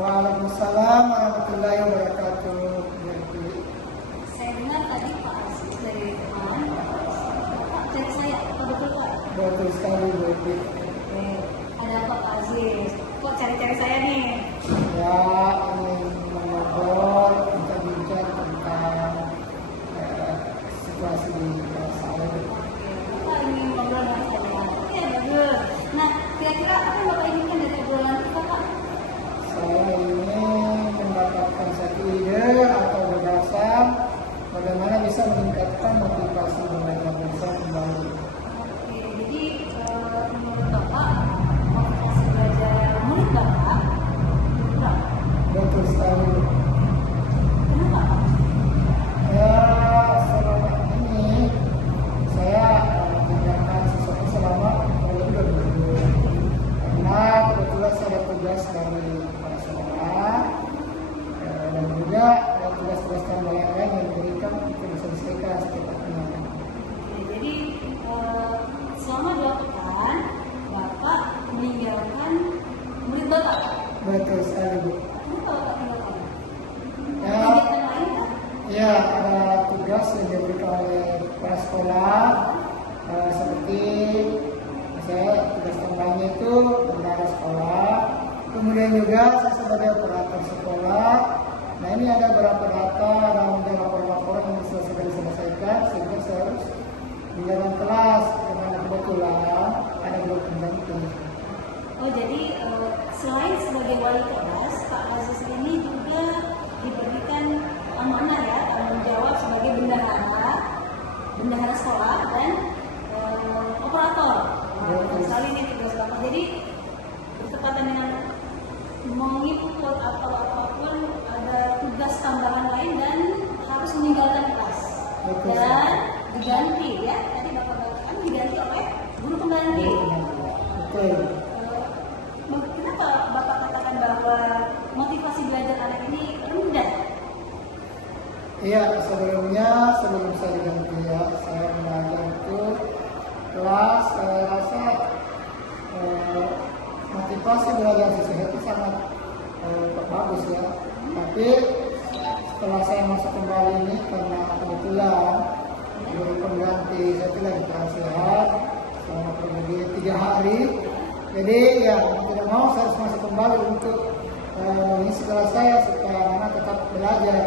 Waalaikumsalam warahmatullahi wabarakatuh. Saya dengar tadi Pak Aziz dari teman, Pak cek saya, apa betul Pak? Betul sekali, Bu. Ada apa Pak Aziz? Kok cari-cari saya nih? Ya, ingin mengobrol, bincang-bincang tentang situasi di saya. Bapak ingin ngobrol dengan saya? Oke, bagus. Nah, kira-kira apa yang Bapak inginkan dari obrolan kita Pak? Saya ingin mendapatkan satu ide atau gagasan bagaimana bisa meningkatkan motivasi belajar kembali. Oke, jadi menurut Bapak, motivasi belajar murid Bapak berapa? Betul sekali. Kenapa Pak? Ya, selama ini saya mengerjakan sesuatu selama kurang lebih 2 minggu. Karena kebetulan saya ada tugas dari kepala sekolah dan juga tugas-tugas tambahan lain yang diberikan untuk diselesaikan secepatnya. Oke, jadi selama 2 pekan Bapak meninggalkan murid Bapak. Betul sekali, Bu. Kenapa Bapak tinggalkan? Ya, Kegiatan lain kan? ya, ada tugas yang diberikan oleh kepala sekolah seperti saya tugas tambahannya itu bendahara sekolah, kemudian juga saya sebagai operator sekolah. Nah, ini ada beberapa data dan ada laporan-laporan yang sudah diselesaikan sehingga saya harus menjalankan kelas karena kebetulan ada guru pengganti. Oh, jadi selain sebagai wali kelas, Pak Aziz ini juga diberikan amanah ya, tanggung jawab sebagai bendahara sekolah dan operator. Betul sekali nih tugas Bapak. Jadi bertepatan dengan mengikut atau apapun ada tugas tambahan lain dan harus meninggalkan kelas. Betul. Dan diganti ya, tadi Bapak katakan diganti oleh guru pengganti. Betul. Kenapa Bapak katakan bahwa motivasi belajar anak ini rendah? Iya, sebelum saya diganti ya, saya mengajar itu kelas, saya rasa motivasi belajar siswa itu sangat bagus ya. Tapi setelah saya masuk kembali ini karena kebetulan guru pengganti saya itu lagi kurang sehat selama kurang lebih 3 hari. Jadi ya tidak mau saya harus masuk kembali untuk mengisi kelas saya supaya anak tetap belajar.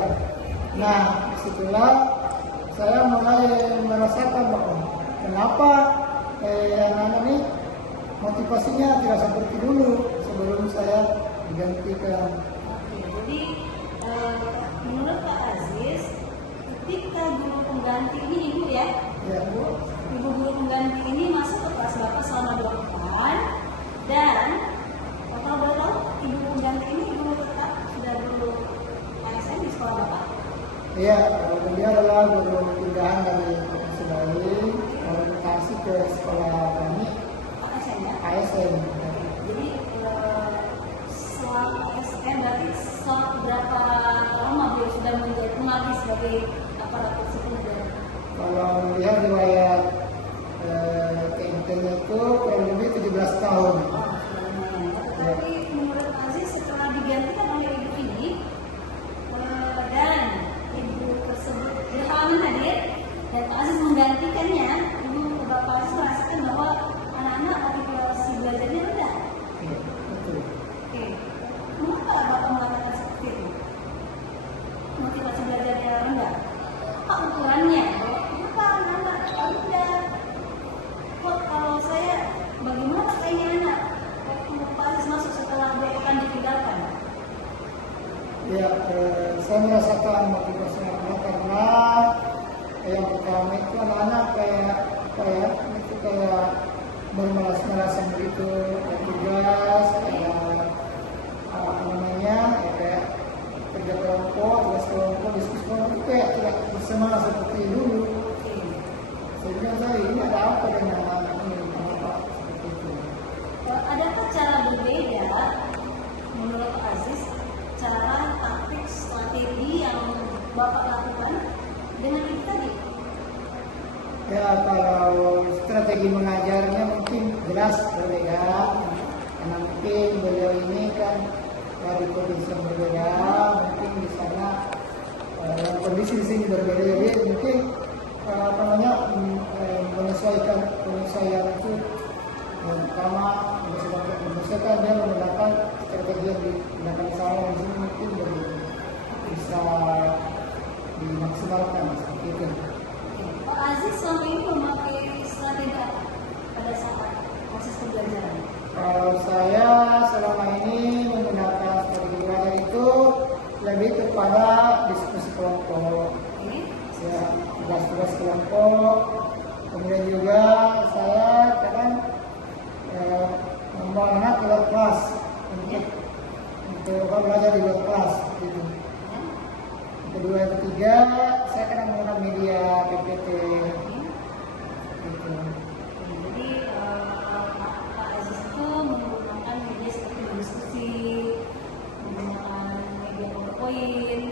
Nah, disitulah saya mulai merasakan bahwa kenapa anak-anak ini motivasinya tidak seperti dulu sebelum saya digantikan. Oke, jadi menurut Pak Aziz, ketika guru pengganti ini ibu ya, Ya, Bu. ibu guru pengganti ini masuk ke kelas Bapak selama 2 pekan dan total berapa ibu pengganti ini guru tetap sudah guru ASN di sekolah Bapak? Iya, dia adalah guru pindahan dari Provinsi Bali, orientasi ke sekolah kami ASN ya? ASN. Jadi selama ASN berarti berapa lama beliau sudah menjadi mengabdi sebagai aparatur sipil negara? Kalau melihat riwayat TNT-nya itu kurang lebih 17 tahun. Tetapi menurut Aziz setelah digantikan oleh ibu ini dan ibu tersebut berhalangan hadir dan Pak Aziz menggantikannya, ibu Bapak Aziz merasakan bahwa anak-anak motivasi belajarnya rendah. Iya, betul. Oke, mengapa Bapak mengatakan seperti itu? Motivasi belajarnya rendah. Apa ukurannya? Kenapa anak-anak rendah? Kok kalau saya bagaimana kayaknya anak waktu Pak Aziz masuk setelah 2 pekan ditinggalkan? Ya, saya merasakan motivasinya karena yang pertama itu anak-anak kayak itu kayak bermalas-malasan begitu, tugas kayak apa namanya ya, kayak kerja kelompok, tugas kelompok, diskusi kelompok itu kayak tidak bersemangat seperti dulu. Sehingga saya ini ada apa dengan anak-anak ini, kenapa seperti itu? Adakah cara berbeda menurut Pak Aziz, cara taktik strategi yang Bapak lakukan dengan itu tadi? Ya, kalau strategi mengajarnya mungkin jelas berbeda karena mungkin beliau ini kan dari provinsi yang berbeda, mungkin di sana kondisi di sini berbeda, jadi mungkin apa namanya penyesuaian itu pertama menyesuaikan dia menggunakan strategi yang digunakan di sana, di sini mungkin bisa dimaksimalkan seperti itu. Pak Aziz selama ini memakai strategi apa pada saat proses pembelajaran? Kalau saya selama ini menggunakan strategi belajar itu lebih kepada diskusi kelompok, ya, tugas-tugas kelompok. Kemudian juga saya kadang membawa anak ke luar kelas untuk belajar di luar kelas. Gitu. Kedua, yang ketiga, saya kadang menggunakan media PPT. Gitu. Jadi Pak Aziz itu menggunakan media seperti diskusi, menggunakan media PowerPoint,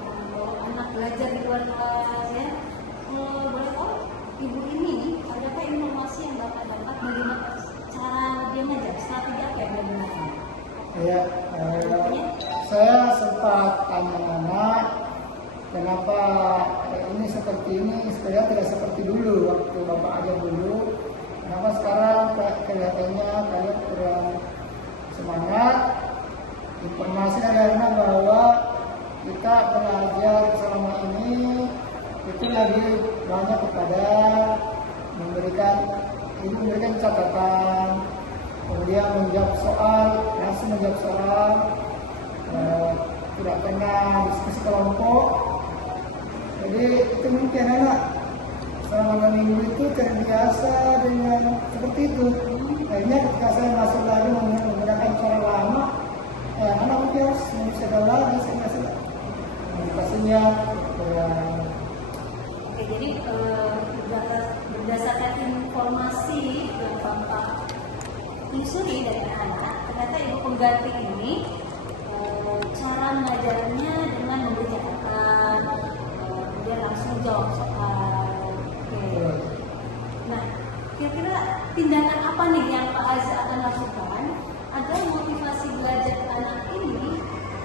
membawa anak belajar di luar kelas, ya. Kalau boleh tahu, ibu ini adakah informasi yang dapat melihat cara dia mengajar, strategi apa yang dia gunakan? Ya, saya sempat tanya anak, kenapa ini seperti ini, supaya tidak seperti dulu waktu bapak ajar dulu. Kenapa sekarang kelihatannya kalian kurang semangat? Informasi dari anak bahwa kita belajar selama ini itu lebih banyak kepada memberikan catatan, kemudian menjawab soal, langsung menjawab soal, tidak pernah diskusi kelompok. Jadi itu mungkin anak selama 2 minggu itu terbiasa dengan seperti itu. Akhirnya ketika saya masuk lagi menggunakan cara lama, anak mungkin harus menyesuaikan lagi, saya kasih komunikasinya. Oke, jadi berdasarkan informasi yang Bapak telusuri dari anak, ternyata ibu pengganti ini cara mengajarnya dengan memberi catatan, kemudian langsung jawab soal. Oke. Nah, kira-kira tindakan apa nih yang Pak Aziz akan lakukan agar motivasi belajar anak ini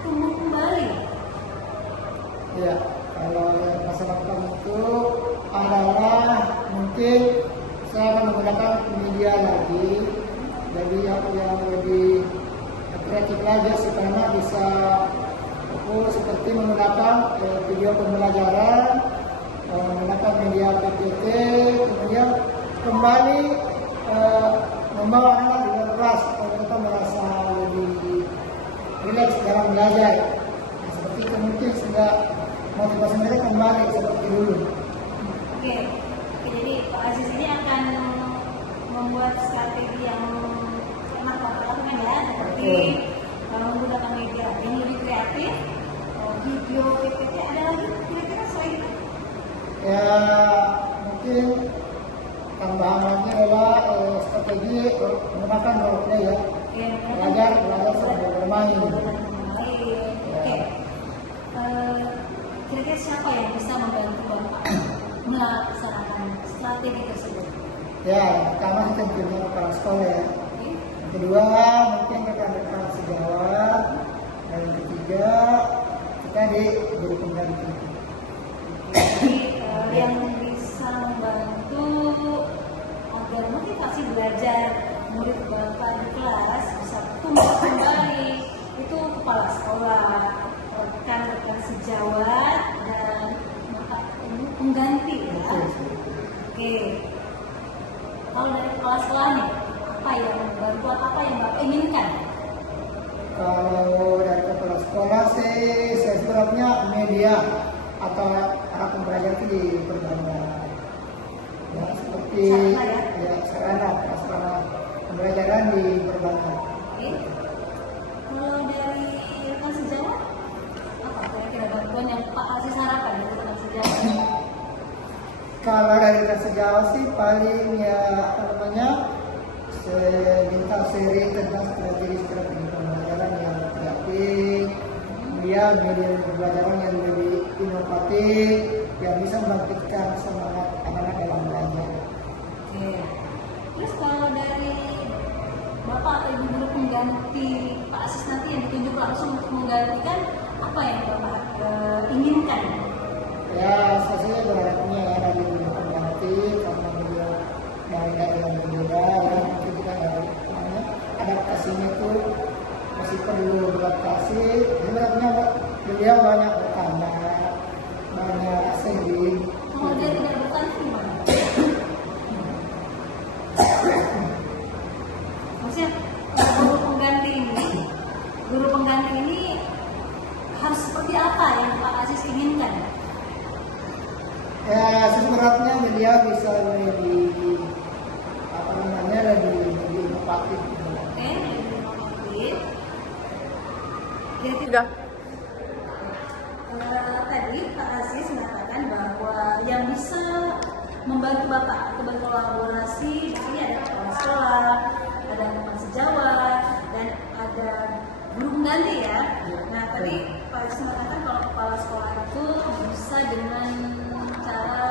tumbuh kembali? Ya, kalau yang saya lakukan itu adalah mungkin saya akan menggunakan media lagi, jadi yang lebih kreatif lagi supaya bisa seperti menggunakan video pembelajaran, menggunakan media PPT, kemudian kembali membawa anak di luar kelas supaya mereka merasa lebih rileks dalam belajar. Nah, seperti itu mungkin sehingga motivasi mereka kembali seperti dulu. Oke, jadi Pak Aziz ini akan membuat strategi yang pernah Bapak lakukan, ya, seperti menggunakan media yang lebih kreatif, video, PPT, ada lagi kira-kira selain itu? Ya, mungkin tambahan lagi adalah strategi menggunakan role play, ya. Belajar sambil bermain. Oke. Kira-kira siapa yang bisa membantu Bapak melaksanakan strategi tersebut? Ya, yang pertama kita tentunya kepala sekolah, ya. Yang kedua mungkin rekan-rekan sejawat, dan yang ketiga kita di guru pengganti. Jadi yang bisa membantu agar motivasi belajar murid Bapak di kelas bisa tumbuh kembali itu kepala sekolah, rekan-rekan sejawat, dan pengganti, ya. Oke. Kalau dari kepala sekolah nih, bantuan apa yang Bapak inginkan? Kalau dari kepala sekolah sih, saya sebenarnya media atau alat pembelajaran itu diperbanyak. Ya, seperti sarana pembelajaran diperbanyak. Oke. Kalau dari rekan sejawat, apa kira-kira bantuan yang Pak Aziz harapkan dari rekan sejawat? Kalau dari rekan sejawat sih paling ya apa namanya, bintang seri tentang strategi pembelajaran yang kreatif, kemudian media pembelajaran yang lebih inovatif, yang bisa membangkitkan semangat anak-anak dalam belajar. Oke. Terus kalau dari Bapak atau Ibu guru pengganti Pak Aziz nanti yang ditunjuk langsung menggantikan, apa yang Bapak inginkan? Ya, saya berharapnya ya dari pengganti karena beliau dari daerah yang berbeda ya, mungkin kita adaptasinya tuh masih perlu beradaptasi. Sebenarnya beliau banyak bertanya, banyak sedih. Kalau dia tidak bertanya gimana? Maksudnya guru pengganti ini harus seperti apa yang Pak Aziz inginkan? Ya, sebenarnya beliau bisa lebih lebih inovatif. Oke, lebih inovatif. Jadi Sudah. tadi Pak Aziz mengatakan bahwa yang bisa membantu Bapak atau berkolaborasi di sini ada kepala sekolah, ada teman sejawat, dan ada guru pengganti ya. Nah tadi Pak Aziz mengatakan kalau kepala sekolah itu bisa dengan cara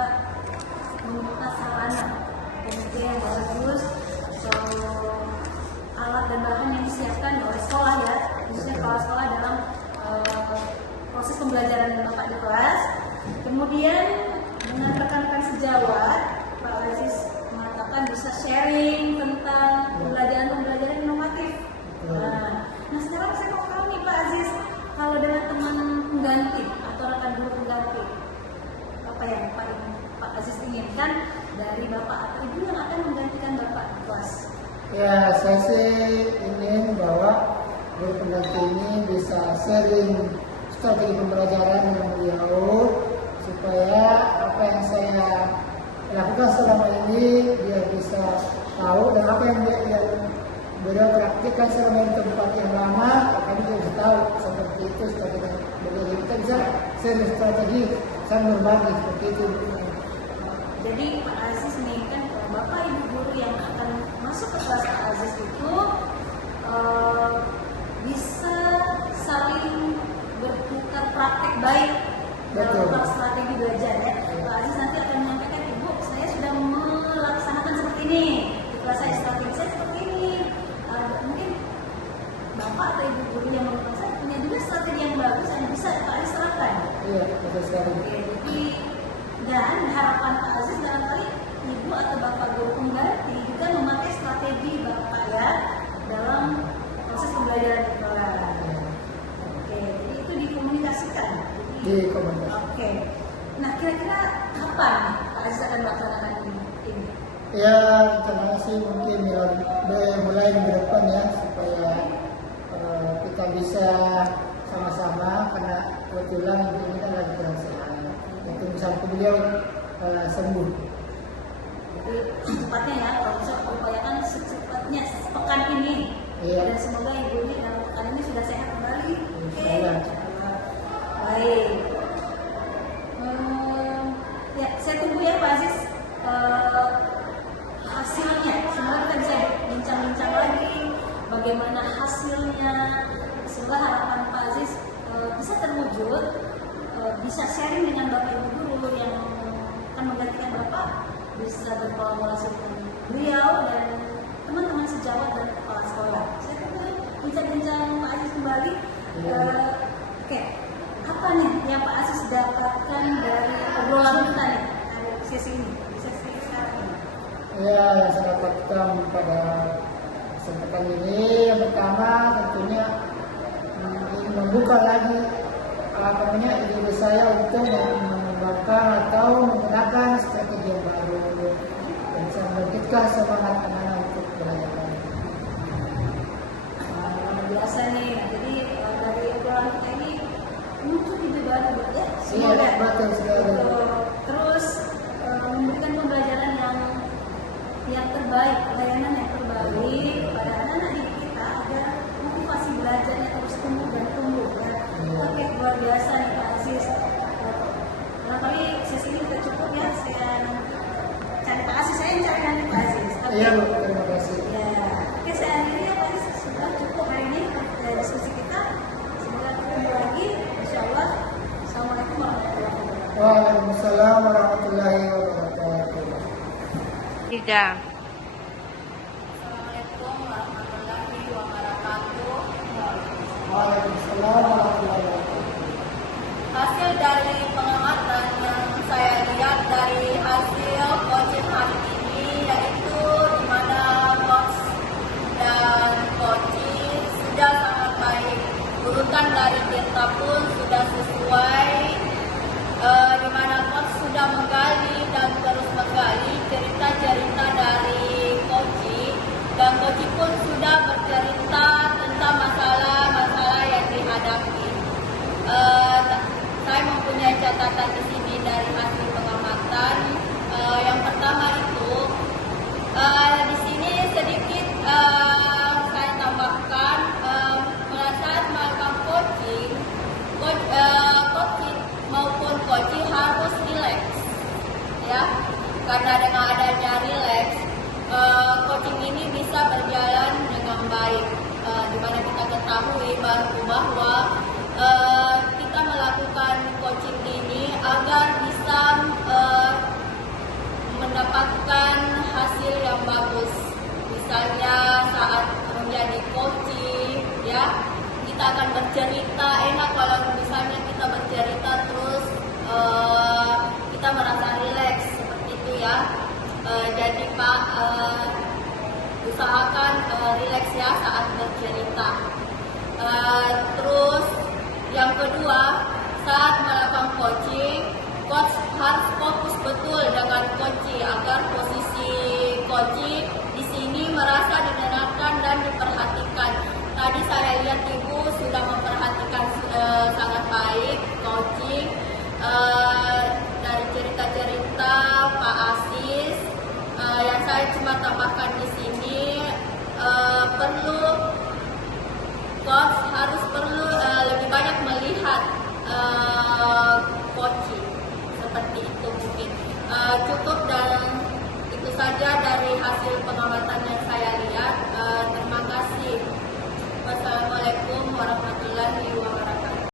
membuka sarana kemudian yang bagus, alat dan bahan yang disiapkan oleh sekolah ya, khususnya kepala sekolah dalam proses pembelajaran Bapak di kelas. Kemudian dengan rekan-rekan sejawat, Pak Aziz mengatakan bisa sharing tentang pembelajaran inovatif. Nah sekarang saya mau tahu nih Pak Aziz, kalau dengan teman pengganti atau rekan guru pengganti, apa yang Pak Aziz inginkan dari Bapak atau Ibu yang akan menggantikan Bapak di kelas? Ya, saya sih ingin bahwa guru pengganti ini bisa sharing strategi pembelajaran dengan beliau supaya apa yang saya lakukan selama ini dia bisa tahu, dan apa yang beliau praktikkan selama di tempat yang lama kami juga bisa tahu seperti itu strategi beliau. Kita bisa sharing strategi, saling berbagi seperti itu. Jadi Pak Aziz menginginkan Bapak Ibu guru yang akan masuk ke kelas Pak Aziz itu bisa saling bertukar praktek baik dalam strategi belajar ya. Pak Aziz nanti akan menyampaikan, Ibu saya sudah melaksanakan seperti ini, di kelas saya strategi saya seperti ini. Mungkin Bapak atau Ibu guru yang menurut saya punya juga strategi yang bagus yang bisa Pak Aziz terapkan. Iya, betul sekali. Oke, jadi dan harapan Pak Aziz barangkali Ibu atau Bapak guru pengganti juga memakai strategi Bapak ya dalam proses pembelajaran di kelas. Oke, jadi itu dikomunikasikan. Di komunitas. Oke, nah kira-kira kapan Pak Aziz akan melaksanakan ini? Ya, rencananya sih mungkin mulai minggu depan ya, supaya kita bisa sama-sama, karena kebetulan ini kan lagi kurang sehat. Itu misalnya beliau sembuh. Jadi secepatnya ya, kalau bisa upayakan secepatnya pekan ini. Iya. Dan semoga Ibu ini dalam pekan ini sudah sehat kembali. Oke. Iya. Baik. Ya, saya tunggu ya Pak Aziz hasilnya. Semoga kita bisa bincang-bincang lagi bagaimana hasilnya. Semoga harapan Pak Aziz bisa terwujud, bisa sharing dengan Bapak Ibu guru yang akan menggantikan Bapak, bisa berkolaborasi dengan beliau dan teman-teman sejawat dan kepala sekolah. Saya tunggu bincang-bincang Pak Aziz kembali. Oke, apa nih yang Pak Aziz dapatkan dari obrolan kita nih dari sesi ini, di sesi sekarang ini? Ya, yang saya dapatkan pada kesempatan ini yang pertama tentunya ingin membuka lagi ide saya untuk mengembangkan atau menggunakan strategi yang baru dan bisa membangkitkan semangat anak-anak untuk belajar. Biasa nih, jadi dari obrolan kita ini muncul ide baru ya. Semoga Iya, betul sekali. Terus memberikan pembelajaran yang terbaik, layanan yang terbaik pada anak-anak didik kita agar motivasi belajarnya terus tumbuh dan tumbuh ya. Oke, luar biasa nih Pak Aziz. Barangkali sesi ini sudah cukup ya. Saya nanti cari Pak Aziz, saya yang cari nanti Pak Aziz. Oke. Iya, Bu, terima kasih. Ya, oke saya akhiri ya Pak Aziz. Sudah cukup hari ini diskusi kita. Semoga ketemu lagi. Insyaallah. Assalamualaikum warahmatullahi wabarakatuh. Waalaikumsalam warahmatullahi wabarakatuh. Tidak. Assalamualaikum warahmatullahi wabarakatuh. Waalaikumsalam warahmatullahi wabarakatuh. dari Tirta pun sudah sesuai, di mana coach sudah menggali dan terus menggali cerita-cerita dari Koci, dan Koci pun sudah bercerita tentang masalah-masalah yang dihadapi. Saya mempunyai catatan di sini dari hasil pengamatan. Yang pertama itu di sini sedikit saya tambahkan, saat melakukan coaching, coaching maupun coaching harus rileks, ya, karena dengan adanya rileks, coaching ini bisa berjalan dengan baik. Di mana kita ketahui bahwa kita melakukan coaching ini agar bisa mendapatkan hasil yang bagus. Misalnya saat menjadi coaching, ya, kita akan bercerita. Enak kalau misalnya kita bercerita terus kita merasa rileks seperti itu, ya. Jadi Pak, usahakan rileks ya saat bercerita. Terus yang kedua, saat melakukan coaching, coach harus fokus betul dengan coaching agar posisi coaching di sini merasa didengarkan dan diperhatikan. Tadi saya lihat Ibu